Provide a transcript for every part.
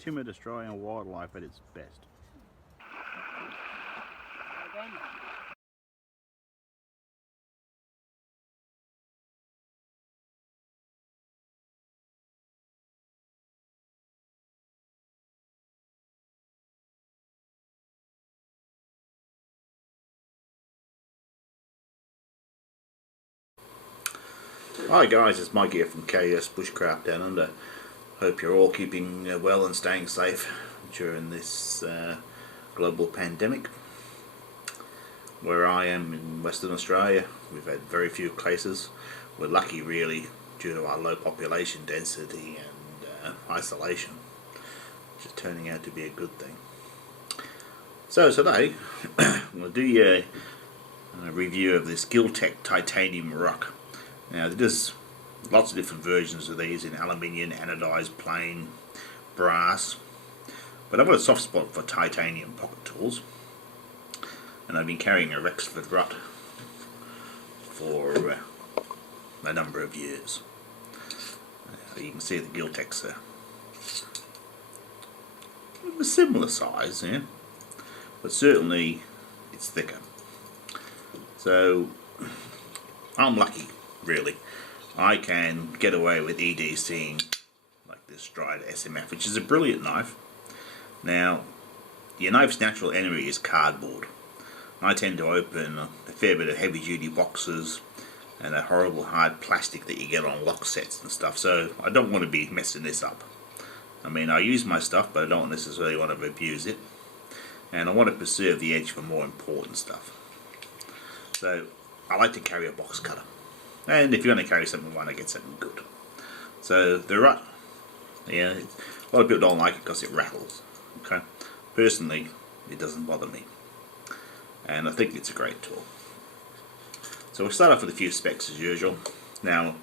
timid Australian wildlife at its best. Hi guys, it's Mike here from KS Bushcraft Down Under. Hope you're all keeping well and staying safe during this global pandemic. Where I am in Western Australia, we've had very few cases. We're lucky really due to our low population density and isolation, which is turning out to be a good thing. So today, I'm going to do a review of this GIL titanium RUK. Now there's lots of different versions of these in aluminium, anodized, plain, brass, but I've got a soft spot for titanium pocket tools, and I've been carrying a Rexford RUK for a number of years. You can see the GIL Techs are a similar size, yeah, but certainly it's thicker. So I'm lucky, really. I can get away with EDCing like this dried SMF, which is a brilliant knife. Now, your knife's natural enemy is cardboard. I tend to open a fair bit of heavy duty boxes and that horrible hard plastic that you get on lock sets and stuff, so I don't want to be messing this up. I mean, I use my stuff, but I don't necessarily want to abuse it, and I want to preserve the edge for more important stuff. So I like to carry a box cutter, and if you're going to carry something, why not get something good? So the RUK, yeah, a lot of people don't like it because it rattles. Okay, personally, it doesn't bother me, and I think it's a great tool. So we'll start off with a few specs as usual. Now,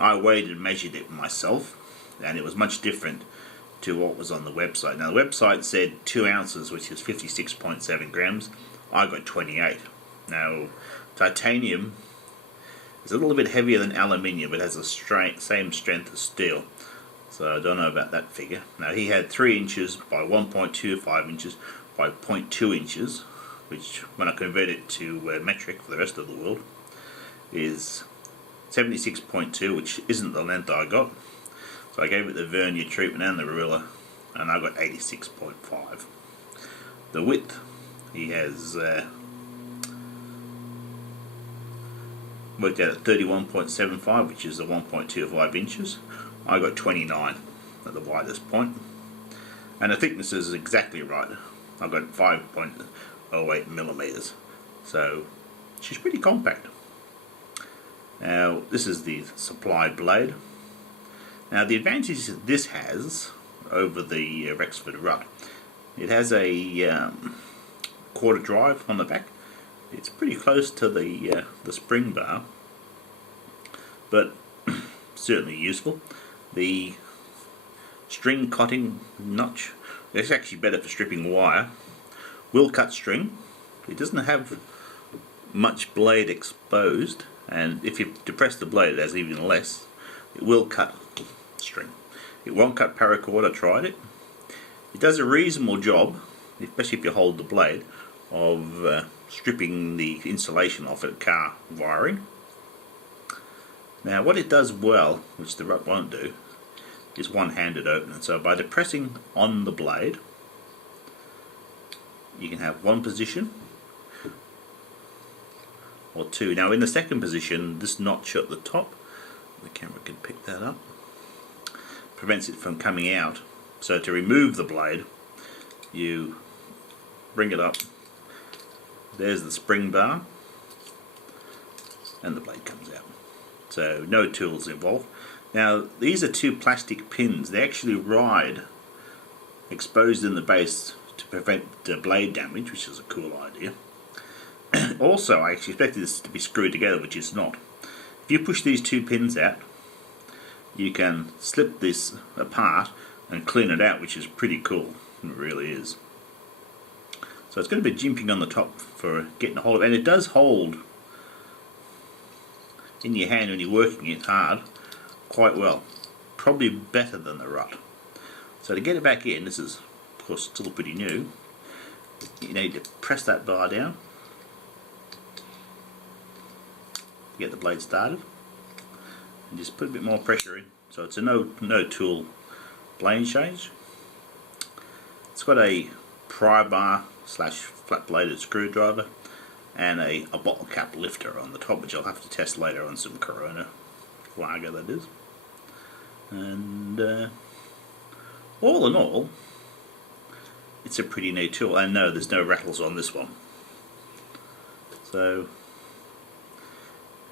I weighed and measured it myself, and it was much different to what was on the website. Now the website said 2 ounces, which is 56.7 grams. I got 28. Now, titanium is a little bit heavier than aluminium, but has the same strength as steel. So I don't know about that figure. Now he had 3 inches by 1.25 inches by 0.2 inches, which when I convert it to metric for the rest of the world is 76.2, which isn't the length I got. So I gave it the vernier treatment and the ruler, and I got 86.5. The width, he has worked out at 31.75, which is the 1.25 inches. I got 29 at the widest point, and the thickness is exactly right. I've got 5.08 millimeters, so she's pretty compact. Now this is the supplied blade. Now the advantage that this has over the Rexford RUK, it has a quarter drive on the back. It's pretty close to the spring bar, but certainly useful. The string cutting notch, it's actually better for stripping wire. Will cut string. It doesn't have much blade exposed, and if you depress the blade it has even less. It will cut string. It won't cut paracord. I tried it. It does a reasonable job, especially if you hold the blade, of stripping the insulation off at car wiring. Now what it does well, which the RUK won't do, is one-handed opening. So by depressing on the blade, you can have one position or two. Now in the second position, this notch at the top, the camera can pick that up, prevents it from coming out. So to remove the blade, you bring it up, there's the spring bar, and the blade comes out. So no tools involved. Now these are 2 plastic pins. They actually ride exposed in the base to prevent blade damage, which is a cool idea. Also, I actually expected this to be screwed together, which is not. If you push these 2 pins out, you can slip this apart and clean it out, which is pretty cool. It really is. So it's going to be jimping on the top for getting a hold of it, and it does hold in your hand when you're working it hard quite well. Probably better than the RUK. So to get it back in, this is of course still pretty new, you need to press that bar down to get the blade started, and just put a bit more pressure in. So it's a no tool blade change. It's got a pry bar slash flat bladed screwdriver and a bottle cap lifter on the top, which I'll have to test later on some Corona lager, that is. And all in all, it's a pretty neat tool. And no, there's no rattles on this one. So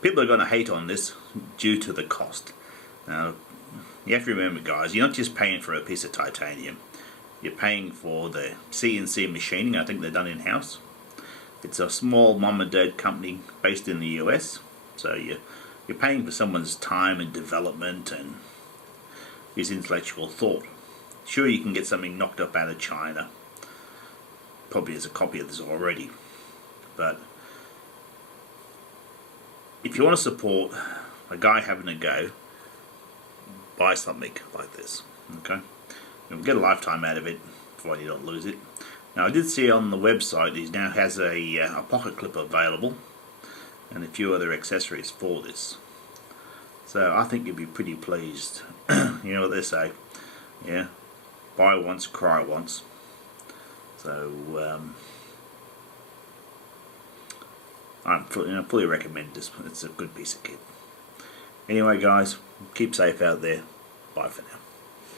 people are going to hate on this due to the cost. Now you have to remember, guys, you're not just paying for a piece of titanium. You're paying for the CNC machining. I think they're done in-house. It's a small mom and dad company based in the US, so you're paying for someone's time and development and his intellectual thought. Sure, you can get something knocked up out of China. Probably there's a copy of this already, but if you want to support a guy having a go, buy something like this. Okay, you'll get a lifetime out of it, provided you don't lose it. Now I did see on the website he now has a pocket clip available and a few other accessories for this. So I think you'd be pretty pleased. You know what they say, yeah, buy once, cry once. So I fully recommend this. It's a good piece of kit. Anyway guys, keep safe out there. Bye for now.